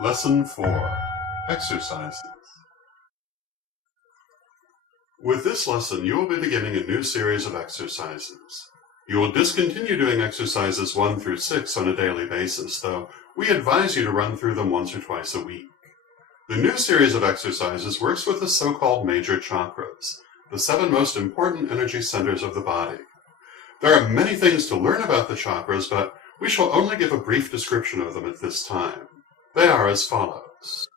Lesson 4. Exercises. With this lesson, you will be beginning a new series of exercises. You will discontinue doing exercises 1 through 6 on a daily basis, though we advise you to run through them once or twice a week. The new series of exercises works with the so-called major chakras, the 7 most important energy centers of the body. There are many things to learn about the chakras, but we shall only give a brief description of them at this time. They are as follows.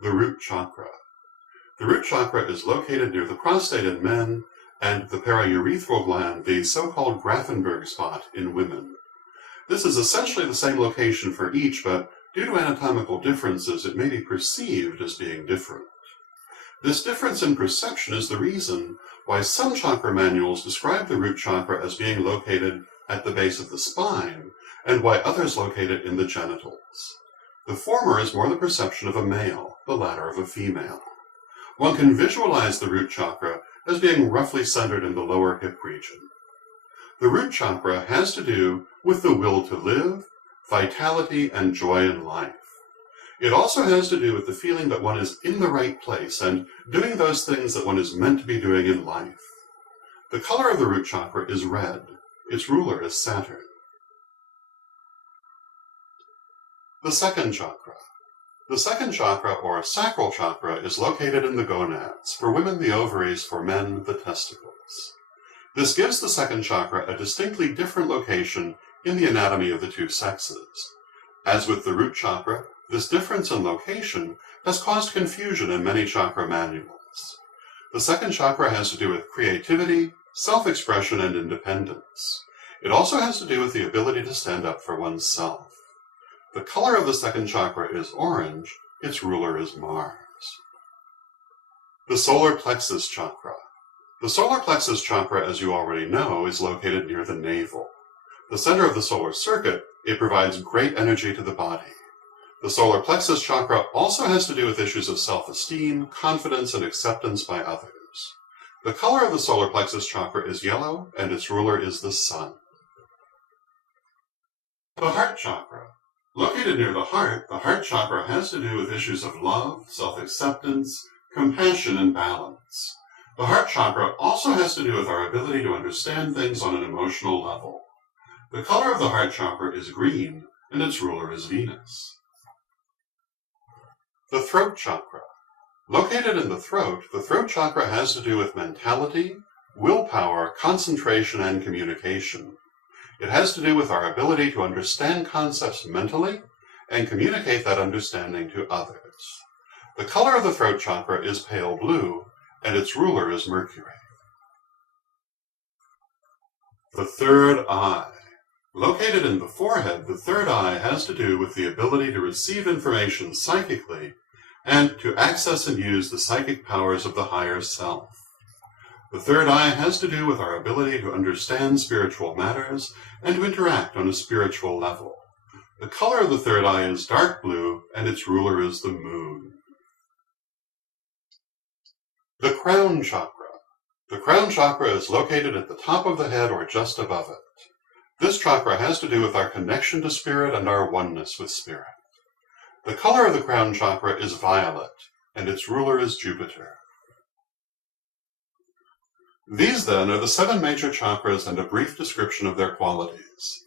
The root chakra. The root chakra is located near the prostate in men and the paraurethral gland, the so-called Grafenberg spot, in women. This is essentially the same location for each, but due to anatomical differences, it may be perceived as being different. This difference in perception is the reason why some chakra manuals describe the root chakra as being located at the base of the spine, and why others locate it in the genitals. The former is more the perception of a male, the latter of a female. One can visualize the root chakra as being roughly centered in the lower hip region. The root chakra has to do with the will to live, vitality, and joy in life. It also has to do with the feeling that one is in the right place and doing those things that one is meant to be doing in life. The color of the root chakra is red. Its ruler is Saturn. The second chakra. The second chakra, or sacral chakra, is located in the gonads, for women the ovaries, for men the testicles. This gives the second chakra a distinctly different location in the anatomy of the two sexes. As with the root chakra, this difference in location has caused confusion in many chakra manuals. The second chakra has to do with creativity, self-expression, and independence. It also has to do with the ability to stand up for oneself. The color of the second chakra is orange. Its ruler is Mars. The solar plexus chakra. The solar plexus chakra, as you already know, is located near the navel. The center of the solar circuit, it provides great energy to the body. The solar plexus chakra also has to do with issues of self-esteem, confidence, and acceptance by others. The color of the solar plexus chakra is yellow, and its ruler is the sun. The heart chakra. Located near the heart chakra has to do with issues of love, self-acceptance, compassion, and balance. The heart chakra also has to do with our ability to understand things on an emotional level. The color of the heart chakra is green, and its ruler is Venus. The throat chakra. Located in the throat chakra has to do with mentality, willpower, concentration, and communication. It has to do with our ability to understand concepts mentally and communicate that understanding to others. The color of the throat chakra is pale blue, and its ruler is Mercury. The third eye. Located in the forehead, the third eye has to do with the ability to receive information psychically and to access and use the psychic powers of the higher self. The third eye has to do with our ability to understand spiritual matters and to interact on a spiritual level. The color of the third eye is dark blue, and its ruler is the moon. The crown chakra. The crown chakra is located at the top of the head or just above it. This chakra has to do with our connection to spirit and our oneness with spirit. The color of the crown chakra is violet, and its ruler is Jupiter. These, then, are the 7 major chakras and a brief description of their qualities.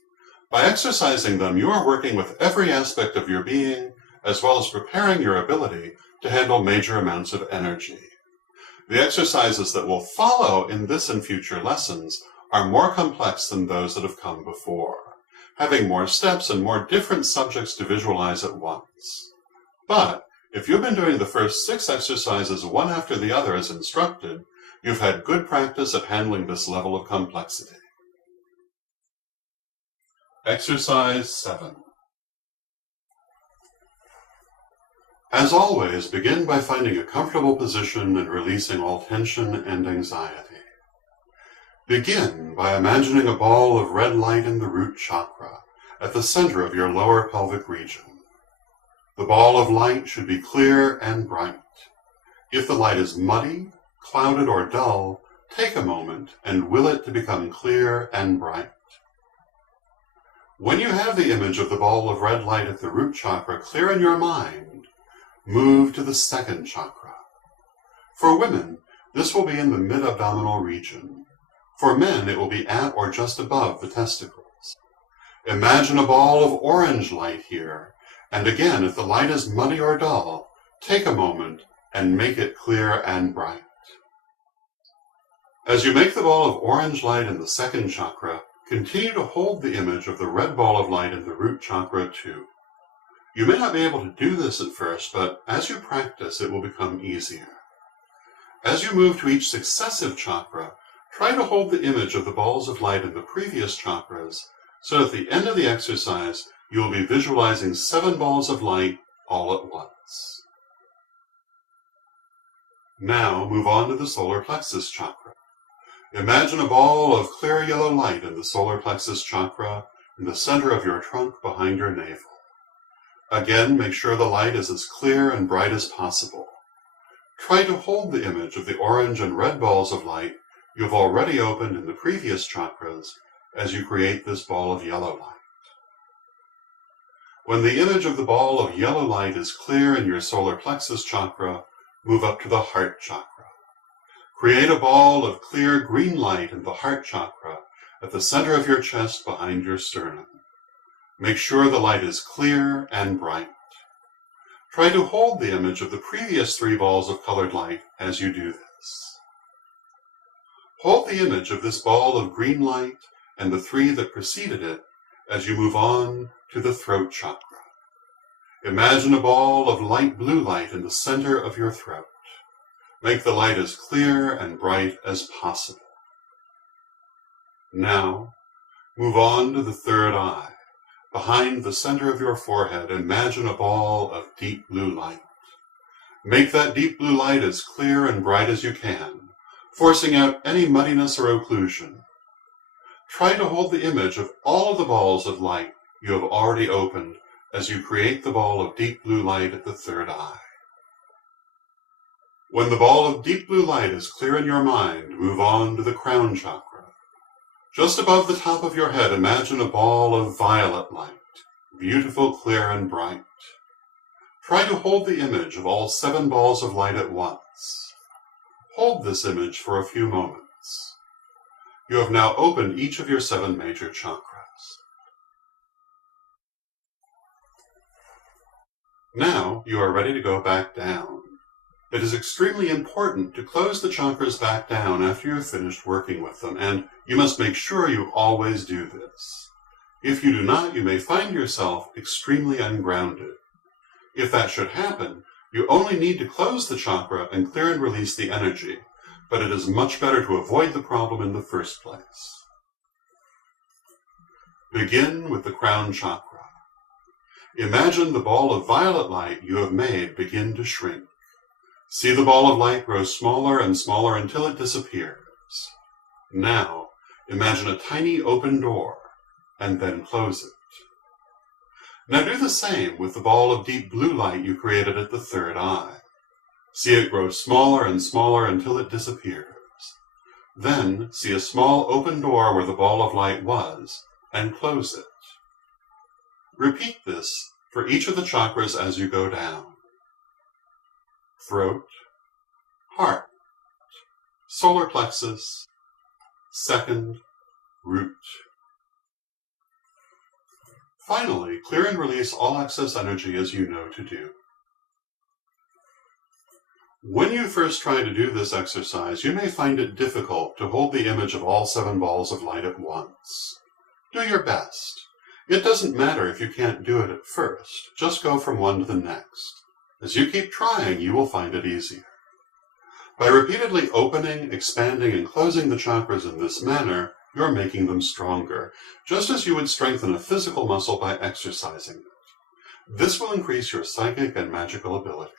By exercising them, you are working with every aspect of your being, as well as preparing your ability to handle major amounts of energy. The exercises that will follow in this and future lessons are more complex than those that have come before, having more steps and more different subjects to visualize at once. But if you've been doing the first 6 exercises one after the other as instructed, you've had good practice at handling this level of complexity. Exercise 7. As always, begin by finding a comfortable position and releasing all tension and anxiety. Begin by imagining a ball of red light in the root chakra at the center of your lower pelvic region. The ball of light should be clear and bright. If the light is muddy, clouded, or dull, take a moment and will it to become clear and bright. When you have the image of the ball of red light at the root chakra clear in your mind, move to the second chakra. For women, this will be in the mid-abdominal region. For men, it will be at or just above the testicles. Imagine a ball of orange light here, and again, if the light is muddy or dull, take a moment and make it clear and bright. As you make the ball of orange light in the second chakra, continue to hold the image of the red ball of light in the root chakra too. You may not be able to do this at first, but as you practice, it will become easier. As you move to each successive chakra, try to hold the image of the balls of light in the previous chakras, so at the end of the exercise, you will be visualizing 7 balls of light all at once. Now move on to the solar plexus chakra. Imagine a ball of clear yellow light in the solar plexus chakra in the center of your trunk behind your navel. Again, make sure the light is as clear and bright as possible. Try to hold the image of the orange and red balls of light you have already opened in the previous chakras as you create this ball of yellow light. When the image of the ball of yellow light is clear in your solar plexus chakra, move up to the heart chakra. Create a ball of clear green light in the heart chakra at the center of your chest behind your sternum. Make sure the light is clear and bright. Try to hold the image of the previous 3 balls of colored light as you do this. Hold the image of this ball of green light and the 3 that preceded it as you move on to the throat chakra. Imagine a ball of light blue light in the center of your throat. Make the light as clear and bright as possible. Now, move on to the third eye. Behind the center of your forehead, imagine a ball of deep blue light. Make that deep blue light as clear and bright as you can, forcing out any muddiness or occlusion. Try to hold the image of all of the balls of light you have already opened as you create the ball of deep blue light at the third eye. When the ball of deep blue light is clear in your mind, move on to the crown chakra. Just above the top of your head, imagine a ball of violet light, beautiful, clear, and bright. Try to hold the image of all 7 balls of light at once. Hold this image for a few moments. You have now opened each of your 7 major chakras. Now you are ready to go back down. It is extremely important to close the chakras back down after you have finished working with them, and you must make sure you always do this. If you do not, you may find yourself extremely ungrounded. If that should happen, you only need to close the chakra and clear and release the energy, but it is much better to avoid the problem in the first place. Begin with the crown chakra. Imagine the ball of violet light you have made begin to shrink. See the ball of light grow smaller and smaller until it disappears. Now, imagine a tiny open door, and then close it. Now do the same with the ball of deep blue light you created at the third eye. See it grow smaller and smaller until it disappears. Then see a small open door where the ball of light was, and close it. Repeat this for each of the chakras as you go down. Throat, heart, solar plexus, second, root. Finally, clear and release all excess energy as you know to do. When you first try to do this exercise, you may find it difficult to hold the image of all 7 balls of light at once. Do your best. It doesn't matter if you can't do it at first. Just go from one to the next. As you keep trying, you will find it easier. By repeatedly opening, expanding, and closing the chakras in this manner, you're making them stronger, just as you would strengthen a physical muscle by exercising it. This will increase your psychic and magical abilities.